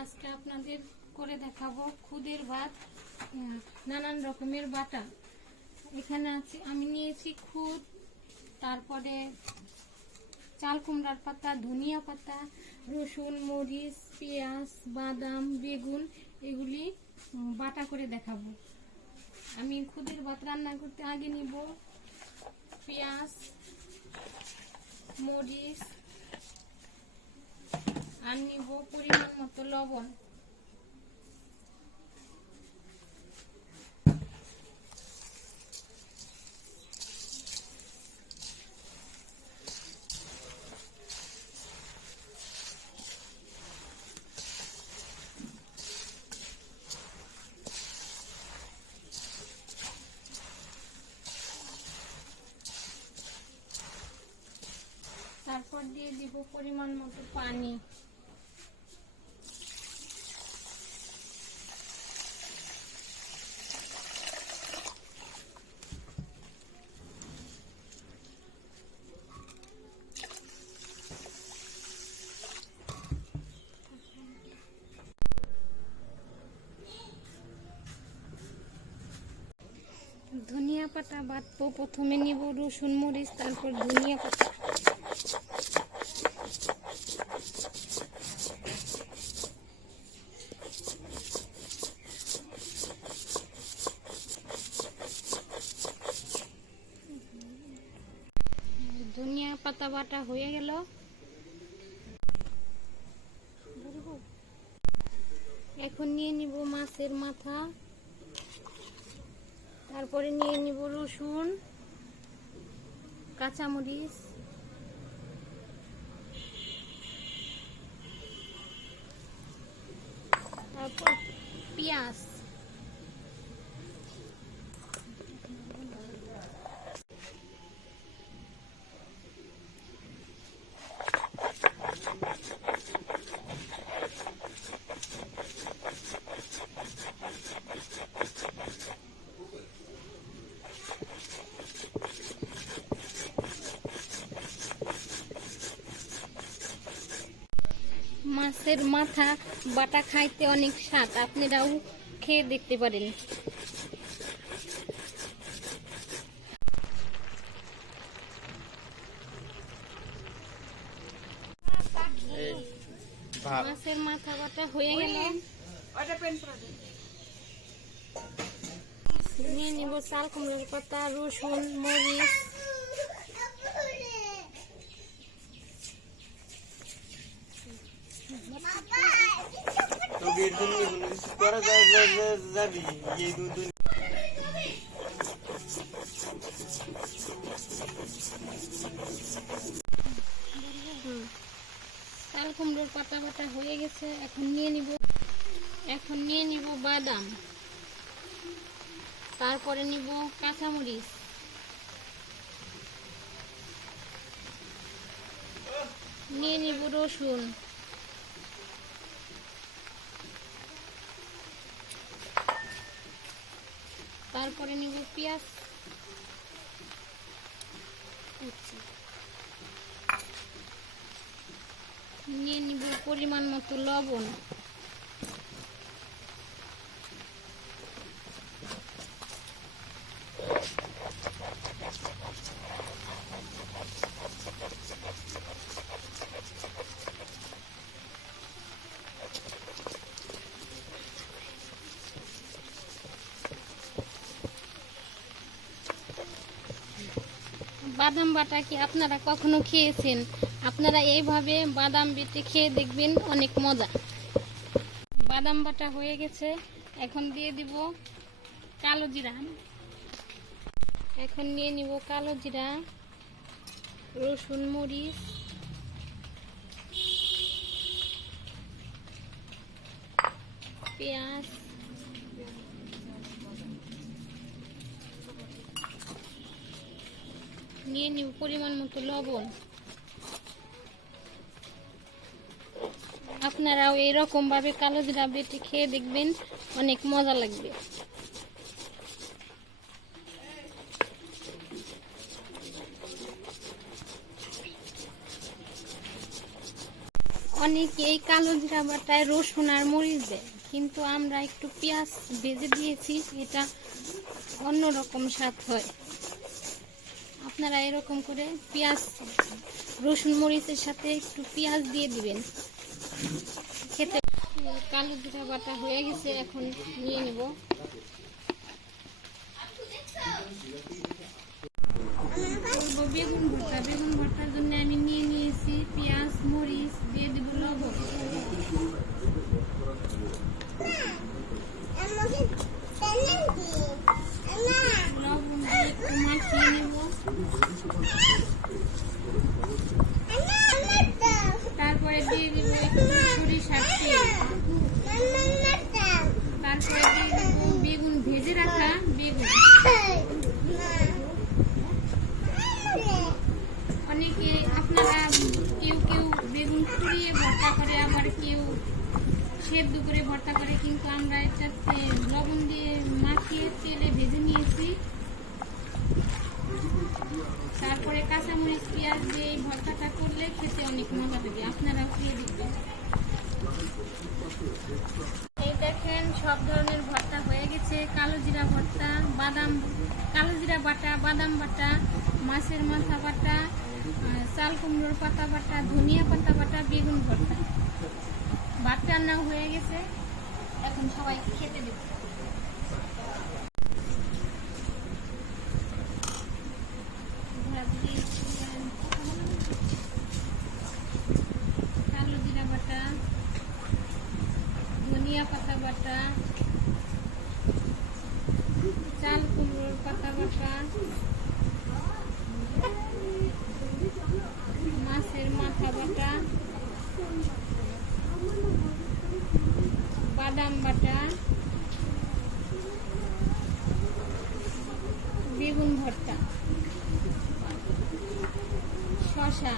আজকে আপনাদের করে দেখাবো খুদের ভাত নানান রকমের বাটা। এখানে আছে, আমি নিয়েছি খুদ, তারপরে চাল কুমড়ার পাতা, ধনিয়া পাতা, রসুন, মরিচ, পেঁয়াজ, বাদাম, বেগুন, এগুলি বাটা করে দেখাবো। আমি খুদের ভাত রান্না করতে আগে নিব পেঁয়াজ, মরিচ আর নিব পরিমাণ মতো লবণ। তারপর দিয়ে দিব পরিমাণ মতো পানি। ধনিয়া পাতা বাটবো, প্রথমে নিব রসুন, মরিচ, তারপর ধনিয়া পাতা। ধনিয়া পাতা বাটা হয়ে গেল। এখন নিয়ে নিব মাছের মাথা। তারপরে নিয়ে নিব রসুন কাঁচামরিচ। তারপর পেঁয়াজ। মাছের মাথা বাটা খাইতে অনেক স্বাদ। আপনারাও খেয়ে দেখতে পারেন। মাছের মাথা বাটা হয়ে গেল। নিয়ে নিব চাল, কুমড়োর পাতা, রসুন, মরিচ। করা পাতা বাটা হয়ে গেছে, এখন নিয়ে নিব। এখন নিয়ে নিব বাদাম। তারপরে নিব কাঁচামরিচ। নিয়ে নিব রসুন। তারপরে নিব পেঁয়াজ কুচি। নিয়ে নিব পরিমাণ মতো লবণ বাদাম বাটা কি আপনারা কখনো খেয়েছেন? আপনারা এইভাবে বাদাম বেটে খেয়ে দেখবেন অনেক মজা। বাদাম বাটা হয়ে গেছে। এখন দিয়ে দিব কালো জিরা। এখন নিয়ে নিব কালো জিরা, রসুন মরিচ। পেঁয়াজ। নিয়ে নিব পরিমাণ মতো লবণ। আপনারাও এরকম ভাবে কালো জিরা বেটে খেয়ে দেখবেন অনেক মজা লাগবে। অনেকে এই কালো জিরা বাটায় রসুন আর মরিচ দেয়, কিন্তু আমরা একটু পেঁয়াজ ভেজে দিয়েছি, এটা অন্যরকম স্বাদ হয়। আপনারা এরকম করে পেঁয়াজ, রসুন, মরিচের সাথে একটু পেঁয়াজ দিয়ে দিবেন। খেতে কালো জিরা বাটা হয়ে গেছে, এখন নিয়ে নেব। বেগুন ভর্তা। বেগুন ভর্তার জন্য আমি নিয়ে নিয়েছি পেঁয়াজ মরিচ দিয়ে দেব লবণ লবণ দিয়ে একটু মাখিয়ে নেব তারপরে অনেকে আপনারা কেউ কেউ বেগুন পুড়িয়ে ভর্তা করে আবার কেউ সেদ্ধ করে ভর্তা করে কিন্তু আমরা এটাতে লবণ দিয়ে মাখিয়ে তেলে ভেজে নিয়েছি তারপরে কাঁচামরিচ, পেঁয়াজ দিয়ে এই ভর্তাটা করলে খেতে অনেক মজা লাগে। আপনারাও খেয়ে দেখবেন। এই দেখেন, সব ধরনের ভর্তা হয়ে গেছে। কালো জিরা ভর্তা, বাদাম, কালো জিরা বাটা, বাদাম বাটা, মাছের মাথা বাটা চাল কুমড়োর পাতা বাটা, ধনিয়া পাতা বাটা, বেগুন ভর্তা। ভাত রান্নাও হয়ে গেছে। এখন সবাই খেতে দেব ঘোরাঘুরি, কালো জিরা বাটা ধনিয়া পাতা বাটা চাল কুমড়োর পাতা বাটা মাছের মাথা বাটা বাদাম বাটা বেগুন ভর্তা। শশা